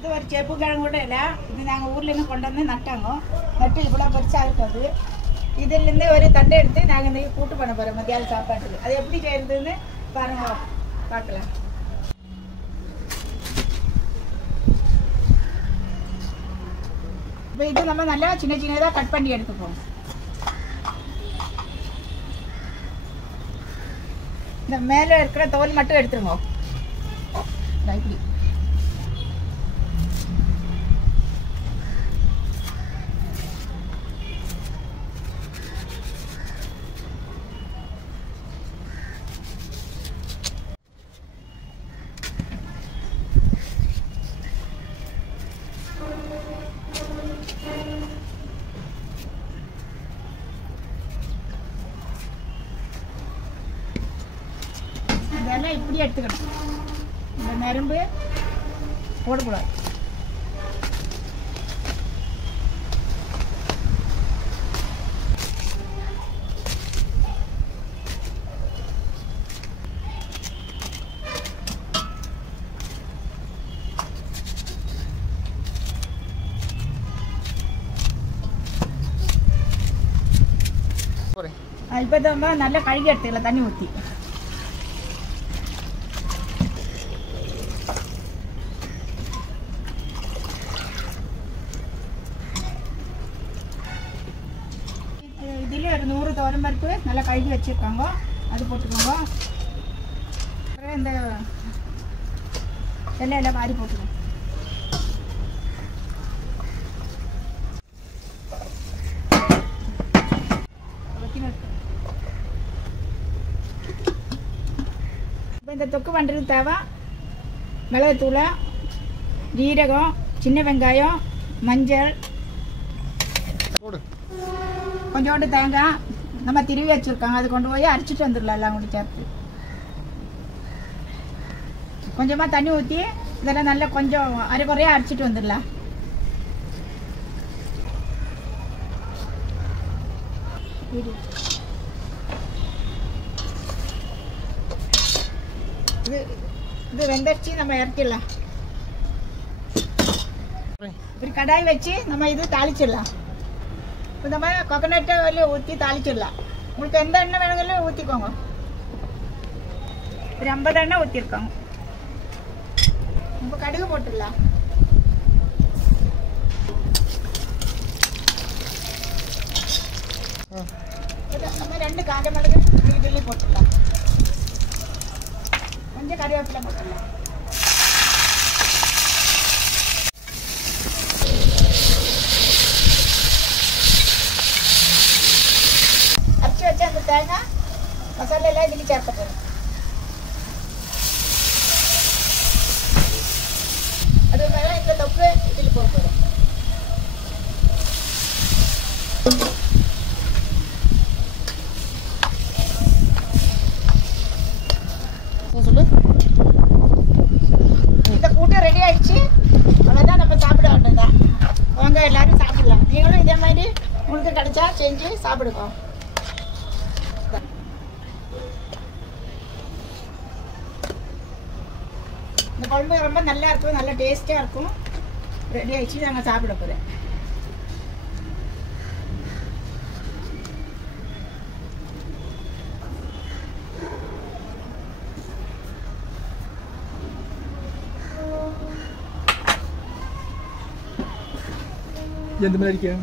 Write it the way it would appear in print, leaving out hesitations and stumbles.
இது ஒரு செப்பு கிழங்கு கூட இல்லை. இது நாங்கள் ஊர்லேருந்து கொண்டு வந்து நட்டாங்க. நட்டு இவ்வளோ பெருசாக இருக்காது. இதுலேருந்து ஒரு தண்டை எடுத்து நாங்கள் இன்றைக்கி கூட்டு பண்ண போகிறோம் மத்தியானம் சாப்பாட்டுக்கு. அது எப்படி செய்யறதுன்னு பாருங்க, பார்க்கலாம். இப்போ இது நம்ம நல்லா சின்ன சின்னதாக கட் பண்ணி எடுத்துப்போம். இந்த மேலே இருக்கிற தோல் மட்டும் எடுத்துருங்க. இப்படி இதெல்லாம் இப்படி எடுத்துக்கணும். இந்த நரம்பு போடக்கூடாது. இப்போ நம்ம நல்லா கழுகி எடுத்துக்கலாம் தண்ணி ஊற்றி. இதில் ஒரு 100 துவரம்பருப்பு நல்லா கழுகி வச்சுருக்காங்க, அது போட்டுக்கோங்க. அப்புறம் இந்த எல்லாம் வாரி போட்டுக்கோங்க. இப்போ இந்த தொக்கு பண்ணுறது தேவை மிளகுத்தூள், ஜீரகம், சின்ன வெங்காயம், மஞ்சள், கொஞ்சோண்டு தேங்காய் நம்ம திருவி வச்சுருக்காங்க. அது கொண்டு போய் அரைச்சிட்டு வந்துடலாம். எல்லாம் கொண்டு சேர்த்து கொஞ்சமாக தண்ணி ஊற்றி இதெல்லாம் நல்லா கொஞ்சம் அரைக்குறையாக அரைச்சிட்டு வந்துடலாம். இது வெந்தரிச்சு நம்ம இறக்கிடலாம். இப்படி கடாய் வச்சு நம்ம இது தாளிச்சிடலாம். இப்போ நம்ம கோகனட்டை வெளியே ஊற்றி தாளிச்சிடலாம். உங்களுக்கு எந்த எண்ணெய் வேணுங்களும் ஊற்றிக்கோங்க. ஒரு 50 எண்ணெய் ஊற்றிருக்கோங்க. இப்போ கடுகு போட்டுடலாம். நம்ம 2 காஞ்ச மிளகு இதுலேயே போட்டுடலாம். கொஞ்சம் கறிவேப்பிலை போட்டுடலாம். அரைச்சி வச்சு அந்த தேங்காய் மசாலா எல்லாம் இதுலேயும் சேர்க்க போகிறோம். அது மேலே இந்த தொக்கு இதில் போக போகிறோம். இந்த கூட்டம் ரெடி ஆயிடுச்சு. அவ்வளோதான், நம்ம சாப்பிட வேண்டியதுதான். வாங்க எல்லாரும் சாப்பிடலாம். நீங்களும் இதே மாதிரி உங்களுக்கு கிடைச்சா செஞ்சு சாப்பிடுங்க. இந்த குழம்பு ரொம்ப நல்லா இருக்கும், நல்லா டேஸ்ட்டாக இருக்கும். ரெடி ஆயிடுச்சு, நாங்கள் சாப்பிட போகிறேன். எந்த மாதிரி இருக்கேன்